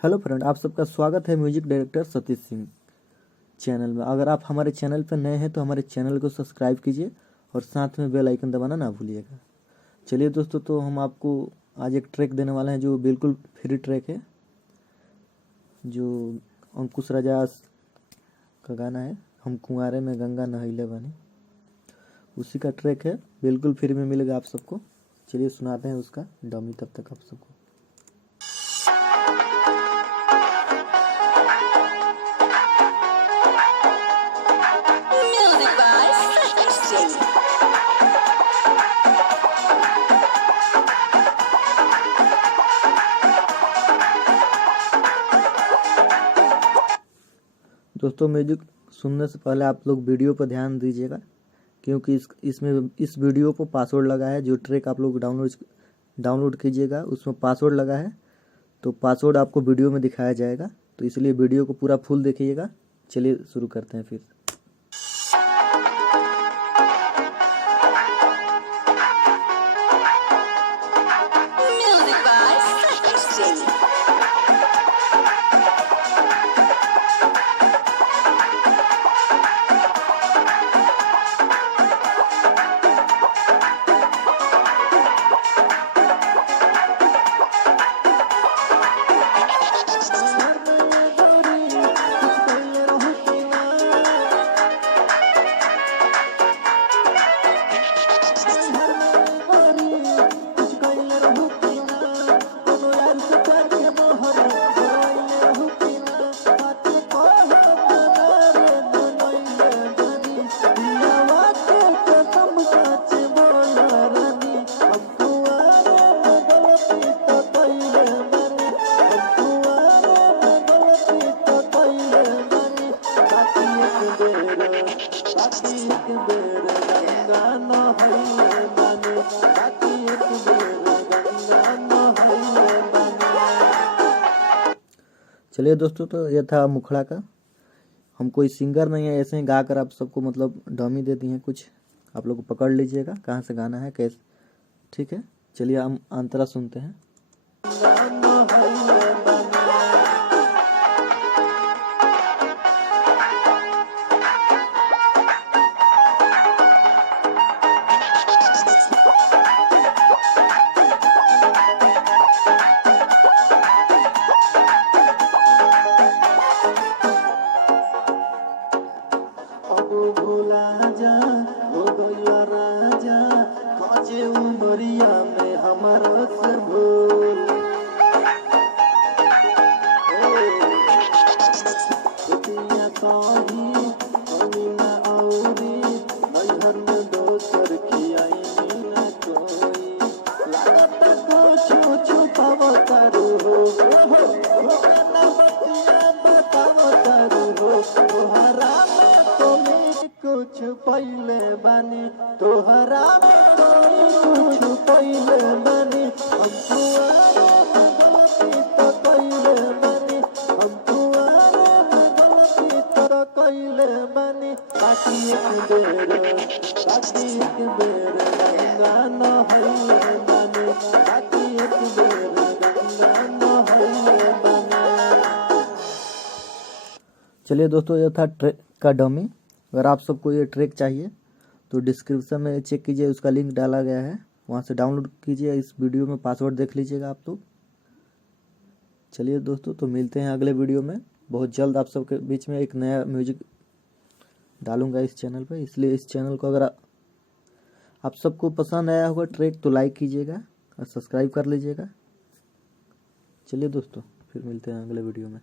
Hello friend, आप सबका स्वागत है music director Satish Singh channel में। अगर आप हमारे चैनल पर नए हैं तो हमारे चैनल को सब्सक्राइब कीजिए और साथ में बेल आइकन दबाना ना भूलिएगा। चलिए दोस्तों, तो हम आपको आज एक ट्रैक देने वाले हैं जो बिल्कुल फ्री ट्रैक है, जो अंकुश राजा का गाना है, हम कुंवारे में गंगा नहैले बानी। उसी का ट्रैक है, बिल्कुल फ्री में मिलेगा आप सबको। चलिए सुनाते हैं उसका डमी तब तक आप सबको। दोस्तों, म्यूजिक सुनने से पहले आप लोग वीडियो पर ध्यान दीजिएगा, क्योंकि इस वीडियो पर पासवर्ड लगा है। जो ट्रैक आप लोग डाउनलोड कीजिएगा उसमें पासवर्ड लगा है, तो पासवर्ड आपको वीडियो में दिखाया जाएगा, तो इसलिए वीडियो को पूरा फुल देखिएगा। चलिए शुरू करते हैं फिर। चलिए दोस्तों, तो यह था मुखड़ा का। हम कोई सिंगर नहीं है, ऐसे ही गा कर आप सबको मतलब डमी दे दिए हैं। कुछ आप लोग पकड़ लीजिएगा कहाँ से गाना है, कैसे। ठीक है, चलिए हम अंतरा सुनते हैं। भोला जा हो गया राजा, काजे उमरिया में हमारा से भूल। दुनिया काही हमी ना औरी, नैहर में दोसर खियाई ना कोई। लागत कुछ छुपावतारू हो, ना बतिया बतावतारू हो। तोहरा कुछ पहले बानी, तोहरा कुछ पहले बानी, हम तुम्हारे गलती तो कइले बानी, हम तुम्हारे गलती तो कइले बानी। बाकी एक बेर गंगा नहैले बानी, बाकी एक बेर गंगा नहैले बानी। चलिए दोस्तों, यह था ट्रैक का डमी। अगर आप सबको ये ट्रैक चाहिए तो डिस्क्रिप्शन में चेक कीजिए, उसका लिंक डाला गया है, वहाँ से डाउनलोड कीजिए। इस वीडियो में पासवर्ड देख लीजिएगा आप लोग। चलिए दोस्तों, तो मिलते हैं अगले वीडियो में। बहुत जल्द आप सबके बीच में एक नया म्यूजिक डालूंगा इस चैनल पर, इसलिए इस चैनल को अगर आप सबको पसंद आया होगा ट्रैक तो लाइक कीजिएगा और सब्सक्राइब कर लीजिएगा। चलिए दोस्तों, फिर मिलते हैं अगले वीडियो में।